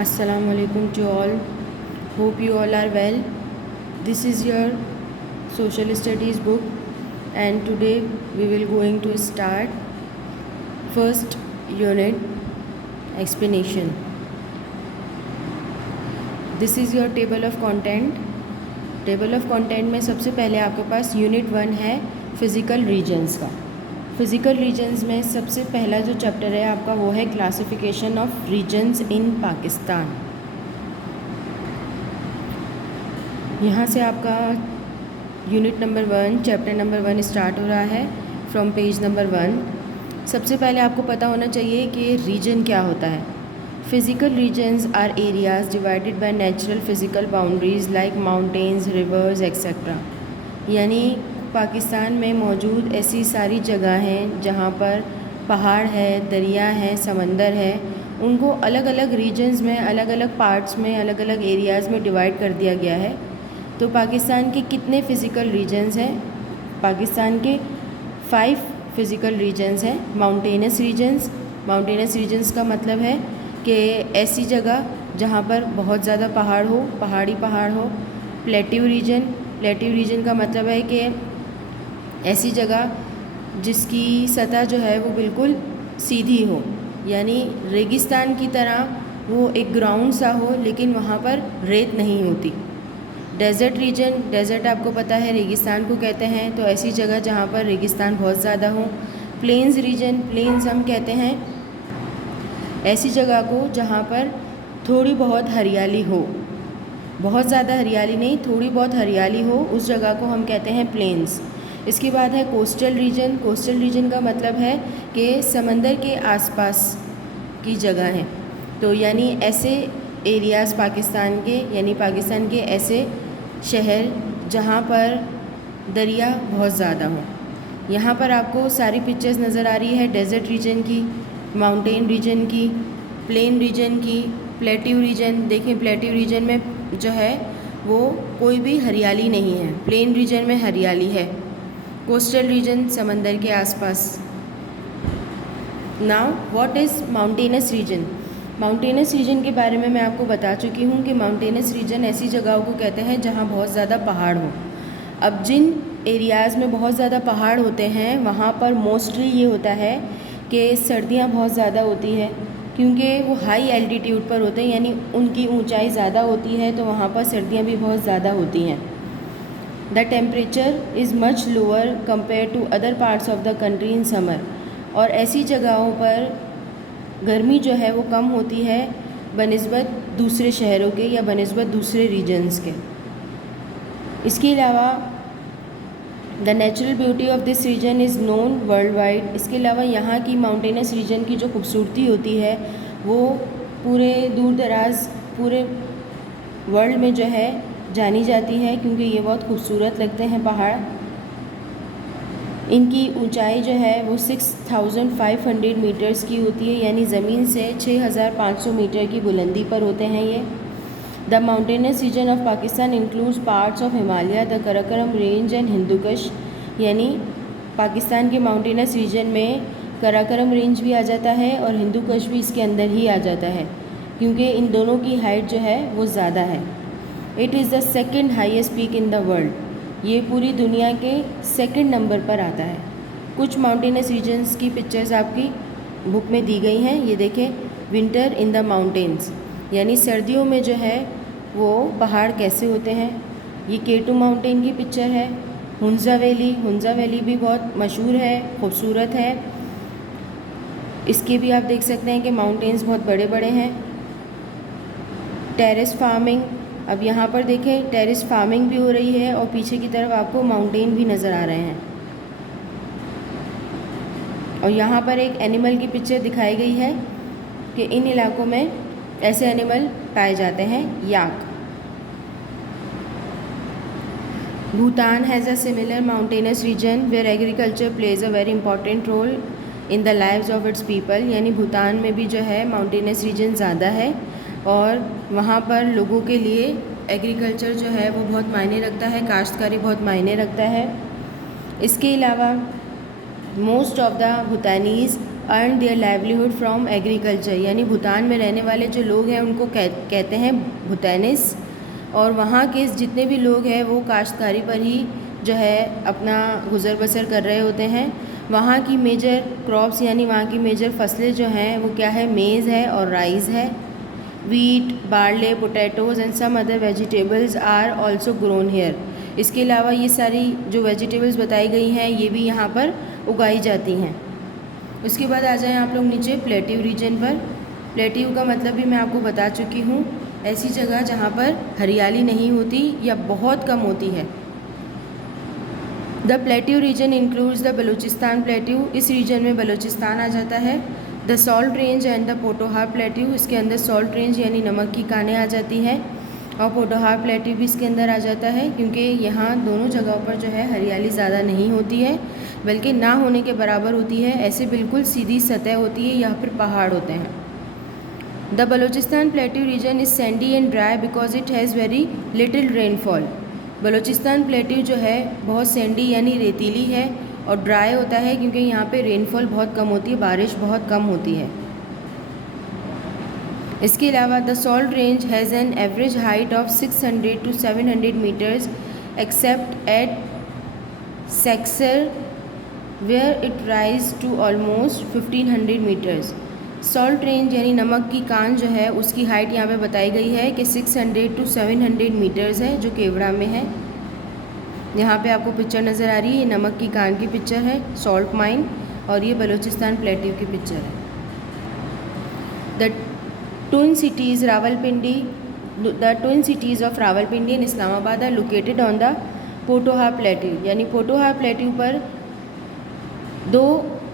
Assalamu alaikum to all. Hope you all are well. This is your social studies book, and today we will going to start first unit explanation. This is your table of content. Table of content में सबसे पहले आपके पास unit 1 है physical regions का। Physical regions में सबसे पहला जो चैप्टर है आपका वो है classification of regions in Pakistan. यहाँ से आपका unit number 1 chapter number 1 start हो रहा है फ्रॉम पेज नंबर 1। सबसे पहले आपको पता होना चाहिए कि रीजन क्या होता है। Physical regions are areas divided by natural physical boundaries like mountains, rivers, etc. यानी पाकिस्तान में मौजूद ऐसी सारी जगह हैं जहाँ पर पहाड़ है, दरिया है, समंदर है, उनको अलग अलग रीजन्स में, अलग अलग पार्ट्स में, अलग अलग एरियाज़ में डिवाइड कर दिया गया है। तो पाकिस्तान के कितने फ़िज़िकल रीजन्स हैं? पाकिस्तान के 5 फ़िज़िकल रीजन्स हैं। माउंटेनस रीजन्स का मतलब है कि ऐसी जगह जहाँ पर बहुत ज़्यादा पहाड़ हो, पहाड़ी पहाड़ हो। प्लेट्यू रीजन का मतलब है कि ऐसी जगह जिसकी सतह जो है वो बिल्कुल सीधी हो, यानी रेगिस्तान की तरह वो एक ग्राउंड सा हो लेकिन वहाँ पर रेत नहीं होती। डेज़र्ट आपको पता है रेगिस्तान को कहते हैं, तो ऐसी जगह जहाँ पर रेगिस्तान बहुत ज़्यादा हो। प्लेन्स हम कहते हैं ऐसी जगह को जहाँ पर थोड़ी बहुत हरियाली हो, बहुत ज़्यादा हरियाली नहीं, थोड़ी बहुत हरियाली हो, उस जगह को हम कहते हैं प्लेन्स। इसके बाद है कोस्टल रीजन का मतलब है कि समंदर के आसपास की जगह है। तो यानी ऐसे एरियाज़ पाकिस्तान के, यानी पाकिस्तान के ऐसे शहर जहाँ पर दरिया बहुत ज़्यादा हो। यहाँ पर आपको सारी पिक्चर्स नज़र आ रही है डेज़र्ट रीजन की, माउंटेन रीजन की, प्लेन रीजन की, प्लेट्यू रीजन। देखें प्लेट्यू रीजन में जो है वो कोई भी हरियाली नहीं है, प्लेन रीजन में हरियाली है। कोस्टल रीजन समंदर के आसपास। Now what is mountainous region के बारे में मैं आपको बता चुकी हूँ कि माउंटेनस रीजन ऐसी जगहों को कहते हैं जहाँ बहुत ज़्यादा पहाड़ हो। अब जिन एरियाज़ में बहुत ज़्यादा पहाड़ होते हैं वहाँ पर मोस्टली ये होता है कि सर्दियाँ बहुत ज़्यादा होती है, क्योंकि वो हाई एल्टीट्यूड पर होते हैं, यानी उनकी ऊंचाई ज़्यादा होती है, तो वहाँ पर सर्दियाँ भी बहुत ज़्यादा होती हैं। The temperature is much lower compare to other parts of the country in summer. और ऐसी जगहों पर गर्मी जो है वो कम होती है बनिस्बत दूसरे शहरों के या बनिस्बत दूसरे रीजन्स के। इसके अलावा the natural beauty of this region is known worldwide. इसके अलावा यहाँ की माउंटेनस रीजन की जो खूबसूरती होती है वो पूरे दूर दराज पूरे वर्ल्ड में जो है जानी जाती है, क्योंकि ये बहुत खूबसूरत लगते हैं पहाड़। इनकी ऊंचाई जो है वो 6500 मीटर्स की होती है, यानी ज़मीन से 6500 मीटर की बुलंदी पर होते हैं ये। The mountainous region of Pakistan includes parts of Himalaya, the Karakoram range and Hindu Kush. यानी पाकिस्तान के माउंटेनस रीजन में कराकोरम रेंज भी आ जाता है और हिंदू कुश भी इसके अंदर ही आ जाता है, क्योंकि इन दोनों की हाइट जो है वो ज़्यादा है। It is the second highest peak in the world. ये पूरी दुनिया के सेकेंड नंबर पर आता है। कुछ माउंटेनस रीजन्स की पिक्चर्स आपकी बुक में दी गई हैं, ये देखें। विंटर इन द माउंटेन्स, यानी सर्दियों में जो है वो पहाड़ कैसे होते हैं। ये K2 माउंटेन की पिक्चर है। हुंजा वैली भी बहुत मशहूर है, खूबसूरत है। इसके भी आप देख सकते हैं कि माउंटेन्स बहुत बड़े बड़े हैं। टेरेस फार्मिंग, अब यहाँ पर देखें टेरेस फार्मिंग भी हो रही है और पीछे की तरफ आपको माउंटेन भी नज़र आ रहे हैं। और यहाँ पर एक एनिमल की पिक्चर दिखाई गई है कि इन इलाकों में ऐसे एनिमल पाए जाते हैं, yak. Bhutan has a similar mountainous region where agriculture plays a very important role in the lives of its people. यानी भूटान में भी जो है माउंटेनस रीजन ज़्यादा है और वहाँ पर लोगों के लिए एग्रीकल्चर जो है वो बहुत मायने रखता है, काश्तकारी बहुत मायने रखता है। इसके अलावा most of the Bhutanese earn their livelihood from agriculture, यानी भूटान में रहने वाले जो लोग हैं उनको कहते हैं भूटानिस। और वहाँ के जितने भी लोग हैं वो काश्तकारी पर ही जो है अपना गुज़र बसर कर रहे होते हैं। वहाँ की मेजर क्रॉप्स यानी वहाँ की मेजर फसलें जो हैं वो क्या है, मेज़ है और राइस है। Wheat, barley, potatoes and some other vegetables are also grown here. इसके अलावा ये सारी जो वेजिटेबल्स बताई गई हैं ये भी यहाँ पर उगाई जाती हैं। उसके बाद आ जाएं आप लोग नीचे प्लेट्यू रीजन पर। प्लेट्यू का मतलब भी मैं आपको बता चुकी हूँ, ऐसी जगह जहाँ पर हरियाली नहीं होती या बहुत कम होती है। The plateau region includes the Baluchistan plateau, इस रीजन में बलूचिस्तान आ जाता है। The salt range and the Potohar plateau, इसके अंदर सॉल्ट रेंज यानी नमक की कानें आ जाती हैं, और पोटोहार प्लेट्यू भी इसके अंदर आ जाता है, क्योंकि यहाँ दोनों जगहों पर जो है हरियाली ज़्यादा नहीं होती है, बल्कि ना होने के बराबर होती है। ऐसे बिल्कुल सीधी सतह होती है, यहाँ पर पहाड़ होते हैं। The Baluchistan plateau region is Sandy and dry because it has very little rainfall. Balochistan plateau जो है बहुत सैंडी यानी रेतीली है और ड्राई होता है क्योंकि यहाँ पे रेनफॉल बहुत कम होती है, बारिश बहुत कम होती है। इसके अलावा the salt range has an average height of 600 to 700 metres except at Sakesar where it rise to almost 1500 metres. Salt range यानी नमक की कान जो है उसकी हाइट यहाँ पे बताई गई है कि 600 to 700 मीटर्स है, जो केवड़ा में है। यहाँ पे आपको पिक्चर नज़र आ रही है, ये नमक की कान की पिक्चर है, सॉल्ट माइन, और ये बलूचिस्तान प्लेट्यू की पिक्चर है। The twin cities Rawalpindi, the twin cities of Rawalpindi and Islamabad are located on the Potohar plateau, यानी पोटोहार प्लेट्यू पर दो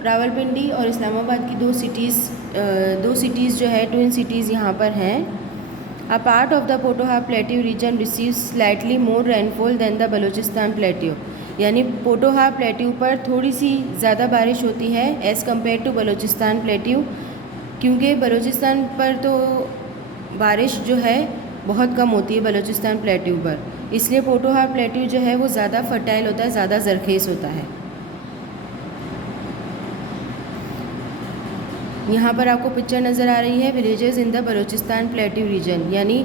रावलपिंडी और इस्लामाबाद की दो सिटीज़ जो है ट्विन सिटीज़ यहाँ पर हैं। A part of the Potohar plateau region receives slightly more rainfall than the Baluchistan plateau, यानी पोटोहार प्लेट्यू पर थोड़ी सी ज़्यादा बारिश होती है as compare to Balochistan plateau, क्योंकि बलूचिस्तान पर तो बारिश जो है बहुत कम होती है बलूचिस्तान प्लेट्यू पर, इसलिए पोटोहार प्लेट्यू जो है वो ज़्यादा फर्टाइल होता है, ज़्यादा ज़रखेज़ होता है। यहाँ पर आपको पिक्चर नज़र आ रही है villages in the Baluchistan plateau region, यानी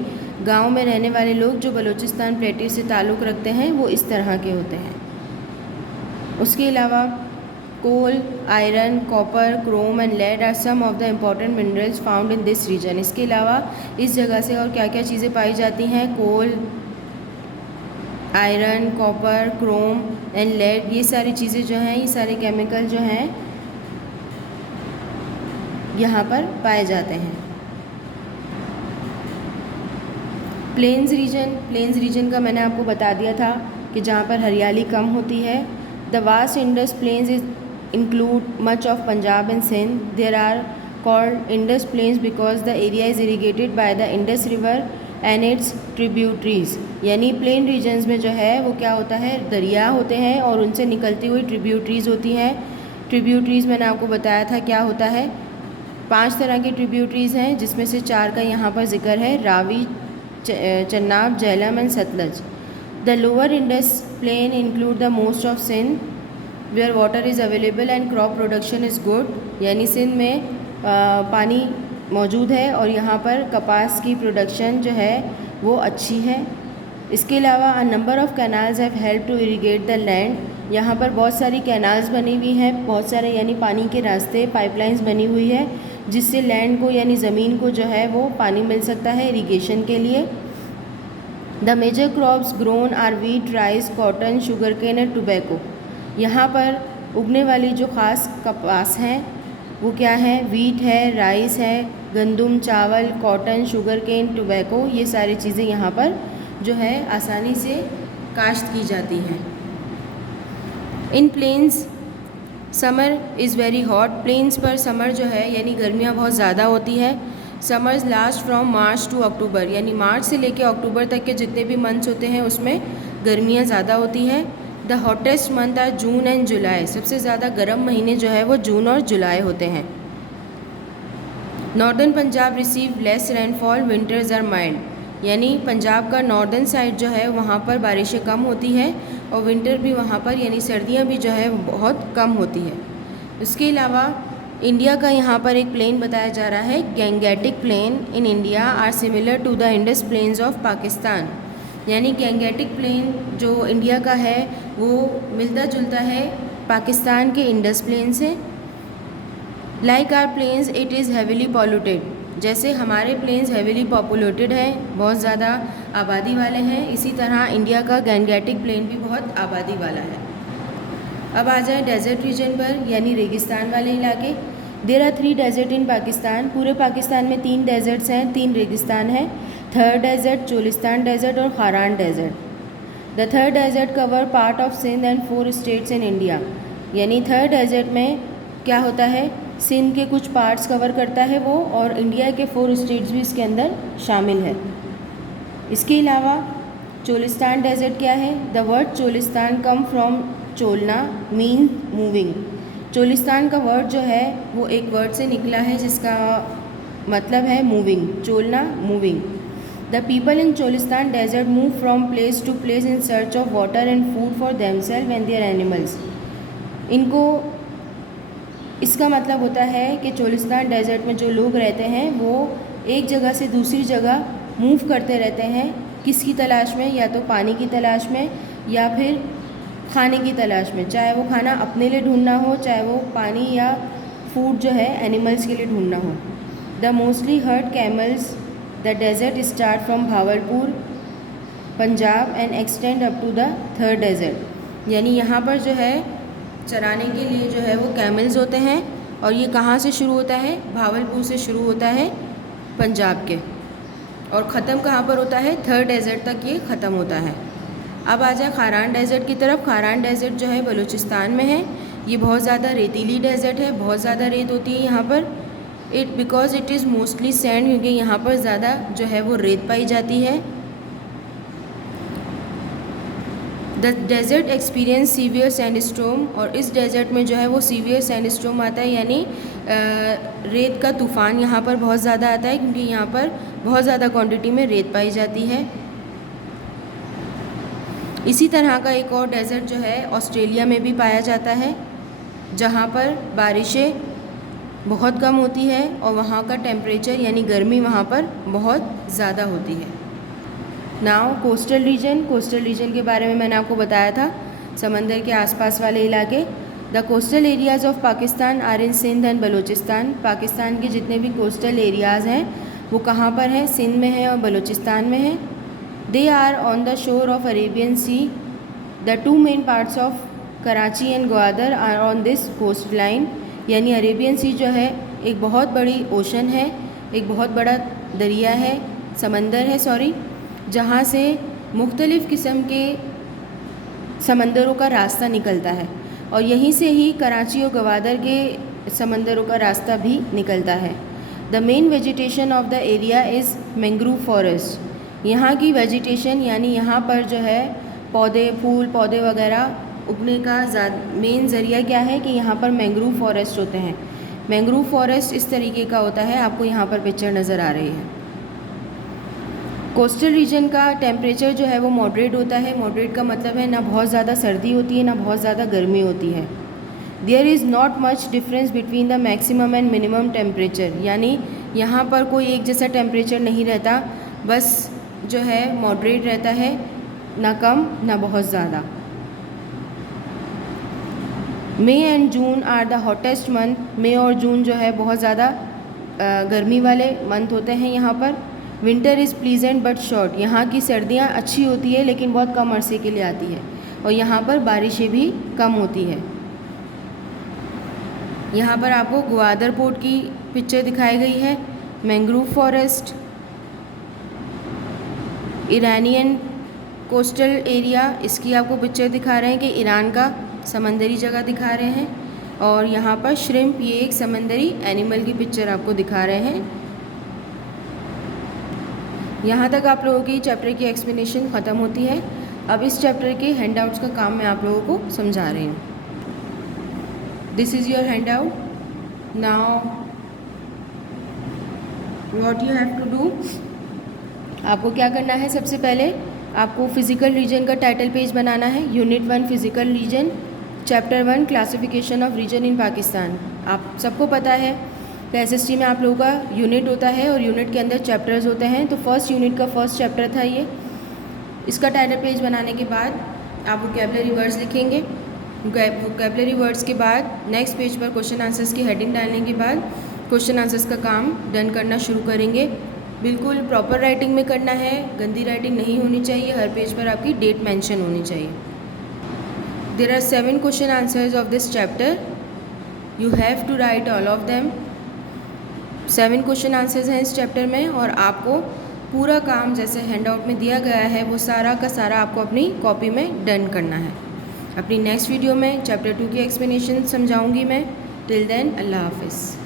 गांव में रहने वाले लोग जो बलूचिस्तान प्लेट्यू से ताल्लुक़ रखते हैं वो इस तरह के होते हैं। उसके अलावा coal, iron, copper, chrome and lead are some of the important minerals found in this region. इसके अलावा इस जगह से और क्या क्या चीज़ें पाई जाती हैं, coal, iron, copper, chrome and lead, ये सारी चीज़ें जो हैं, ये सारे केमिकल जो हैं यहाँ पर पाए जाते हैं। प्लेन्स रीजन का मैंने आपको बता दिया था कि जहाँ पर हरियाली कम होती है। The vast Indus plains is include much of Punjab and Sindh. There are called Indus plains because the area is irrigated by the Indus river and its tributaries, यानी प्लेन रीजन्स में जो है वो क्या होता है, दरिया होते हैं और उनसे निकलती हुई ट्रिब्यूटरीज होती हैं। ट्रिब्यूटरीज मैंने आपको बताया था क्या होता है, 5 तरह की ट्रिब्यूटरीज़ हैं, जिसमें से 4 का यहाँ पर जिक्र है, Ravi, Chenab, Jhelum and Sutlej. The lower Indus plain include the most of Sindh where water is available and crop production is good, यानी सिंध में पानी मौजूद है और यहाँ पर कपास की प्रोडक्शन जो है वो अच्छी है। इसके अलावा a number of canals have help to irrigate the land, यहाँ पर बहुत सारी कैनाल्स बनी हुई हैं, बहुत सारे यानी पानी के रास्ते, पाइपलाइंस बनी हुई है, जिससे लैंड को यानी ज़मीन को जो है वो पानी मिल सकता है इरिगेशन के लिए। The major crops grown are wheat, rice, cotton, sugarcane and tobacco. यहाँ पर उगने वाली जो ख़ास कपास हैं वो क्या है, वीट है, राइस है, गंदम, चावल, कॉटन, शुगर केन, टोबैको, ये सारी चीज़ें यहाँ पर जो है आसानी से काश्त की जाती हैं। In plains summer is very hot, plains पर समर जो है यानी गर्मियाँ बहुत ज़्यादा होती है। Summers last from March to October, यानी मार्च से लेकर अक्टूबर तक के जितने भी मंथ्स होते हैं उसमें गर्मियाँ ज़्यादा होती हैं। The hottest month are June and July, सबसे ज़्यादा गर्म महीने जो है वो जून और जुलाई होते हैं। Northern Punjab receive less rainfall, winters are mild, यानी पंजाब का नॉर्दर्न साइड जो है वहाँ पर बारिशें कम होती हैं और विंटर भी वहाँ पर यानी सर्दियाँ भी जो है बहुत कम होती है। उसके अलावा इंडिया का यहाँ पर एक प्लेन बताया जा रहा है, Gangetic plain in India are similar to the Indus plains of Pakistan. यानी गैंगेटिक प्लेन जो इंडिया का है वो मिलता जुलता है पाकिस्तान के इंडस प्लेन से। Like our plains it is heavily polluted, जैसे हमारे प्लेन्स हैविली पॉपुलेटेड हैं, बहुत ज़्यादा आबादी वाले हैं, इसी तरह इंडिया का गैंगेटिक प्लेन भी बहुत आबादी वाला है। अब आ जाए डेजर्ट रीजन पर, यानी रेगिस्तान वाले इलाके। There are 3 desert in Pakistan. पूरे पाकिस्तान में 3 डेजर्ट्स हैं, 3 रेगिस्तान हैं। थर डेजर्ट, चोलिस्तान डेजर्ट और Kharan desert. The Thar desert cover part of Sindh and 4 states in India. यानी थर डेजर्ट में क्या होता है, सिंध के कुछ पार्ट्स कवर करता है वो, और इंडिया के 4 स्टेट्स भी इसके अंदर शामिल है। इसके अलावा चोलिस्तान डेजर्ट क्या है? The word Cholistan come from cholna mean moving. Cholistan का वर्ड जो है वो एक वर्ड से निकला है जिसका मतलब है moving, cholna moving. The people in Cholistan desert move from place to place in search of water and food for themselves and their animals. इनको इसका मतलब होता है कि चोलिस्तान डेजर्ट में जो लोग रहते हैं वो एक जगह से दूसरी जगह मूव करते रहते हैं, किसकी तलाश में? या तो पानी की तलाश में या फिर खाने की तलाश में, चाहे वो खाना अपने लिए ढूंढना हो, चाहे वो पानी या फूड जो है एनिमल्स के लिए ढूंढना हो। The mostly herd camels the desert start from Bahawalpur Punjab and extend up to the Thar desert. यानी यहाँ पर जो है चराने के लिए जो है वो कैमल्स होते हैं, और ये कहाँ से शुरू होता है? भावलपुर से शुरू होता है पंजाब के, और ख़त्म कहाँ पर होता है? थर्ड डेजर्ट तक ये ख़त्म होता है। अब आ जाए खारान डेजर्ट की तरफ। खारान डेजर्ट जो है बलूचिस्तान में है। ये बहुत ज़्यादा रेतीली डेजर्ट है, बहुत ज़्यादा रेत होती है यहाँ पर। Because it is mostly sand, क्योंकि यहाँ पर ज़्यादा जो है वो रेत पाई जाती है। The desert experience severe sandstorm, और इस डेजर्ट में जो है वो सीवियर सैंडस्टॉर्म आता है, यानी रेत का तूफ़ान यहाँ पर बहुत ज़्यादा आता है, क्योंकि यहाँ पर बहुत ज़्यादा क्वांटिटी में रेत पाई जाती है। इसी तरह का एक और डेजर्ट जो है ऑस्ट्रेलिया में भी पाया जाता है, जहाँ पर बारिशें बहुत कम होती है और वहाँ का टेम्परेचर यानी गर्मी वहाँ पर बहुत ज़्यादा होती है। Now coastal region. Coastal region के बारे में मैंने आपको बताया था, समंदर के आसपास वाले इलाके। The coastal areas of Pakistan are in Sindh and Balochistan. Pakistan के जितने भी कोस्टल एरियाज़ हैं वो कहाँ पर हैं? सिंध में है और बलूचिस्तान में है। They are on the shore of Arabian Sea. The 2 main parts of Karachi and Gwadar are on this coastline. यानी अरेबियन सी जो है एक बहुत बड़ी ओशन है, एक बहुत बड़ा दरिया है, समंदर है सॉरी, जहाँ से मुख्तलिफ़ किस्म के समंदरों का रास्ता निकलता है, और यहीं से ही कराची और गवादर के समंदरों का रास्ता भी निकलता है। The main vegetation of the area is mangrove forest. यहाँ की वेजिटेशन यानी यहाँ पर जो है पौधे, फूल पौधे वगैरह उगने का मेन ज़रिया क्या है कि यहाँ पर मैंग्रोव फॉरेस्ट होते हैं। मैंग्रोव फॉरेस्ट इस तरीके का होता है, आपको यहाँ पर पिक्चर नज़र आ रही है। कोस्टल रीजन का टेम्परेचर जो है वो मॉडरेट होता है। मॉडरेट का मतलब है ना बहुत ज़्यादा सर्दी होती है ना बहुत ज़्यादा गर्मी होती है। There is not much difference between the maximum and minimum temperature, यानी यहाँ पर कोई एक जैसा टेम्परेचर नहीं रहता, बस जो है मॉडरेट रहता है, ना कम ना बहुत ज़्यादा। May and June are the hottest month. मई और जून जो है बहुत ज़्यादा गर्मी वाले मंथ होते हैं यहाँ पर। Winter is pleasant but short. यहाँ की सर्दियाँ अच्छी होती है लेकिन बहुत कम अरसे के लिए आती है, और यहाँ पर बारिशें भी कम होती है। यहाँ पर आपको ग्वादर पोर्ट की पिक्चर दिखाई गई है। Mangrove forest, Iranian coastal area, इसकी आपको पिक्चर दिखा रहे हैं कि ईरान का समंदरी जगह दिखा रहे हैं, और यहाँ पर श्रिम्प, ये एक समंदरी एनिमल की पिक्चर आपको दिखा रहे हैं। यहाँ तक आप लोगों की चैप्टर की एक्सप्लेनेशन ख़त्म होती है। अब इस चैप्टर के हैंडआउट्स का काम मैं आप लोगों को समझा रही हूँ। This is your handout. Now what you have to do, आपको क्या करना है? सबसे पहले आपको फ़िज़िकल रीजन का टाइटल पेज बनाना है। Unit 1 physical region. Chapter 1 classification of region in Pakistan. आप सबको पता है एसएसटी में आप लोगों का यूनिट होता है और यूनिट के अंदर चैप्टर्स होते हैं। तो फर्स्ट यूनिट का फर्स्ट चैप्टर था ये। इसका टाइटल पेज बनाने के बाद आप वोकैबुलरी वर्ड्स लिखेंगे। वोकैबुलरी वर्ड्स के बाद नेक्स्ट पेज पर क्वेश्चन आंसर्स की हेडिंग डालने के बाद क्वेश्चन आंसर्स का काम डन करना शुरू करेंगे। बिल्कुल प्रॉपर राइटिंग में करना है, गंदी राइटिंग नहीं होनी चाहिए। हर पेज पर आपकी डेट मेंशन होनी चाहिए। There are 7 question answers of this chapter, you have to write all of them. 7 question answers हैं इस चैप्टर में और आपको पूरा काम जैसे हैंडआउट में दिया गया है वो सारा का सारा आपको अपनी कॉपी में डन करना है। अपनी नेक्स्ट वीडियो में चैप्टर 2 की एक्सप्लेनेशन समझाऊंगी मैं। टिल देन अल्लाह हाफिज़।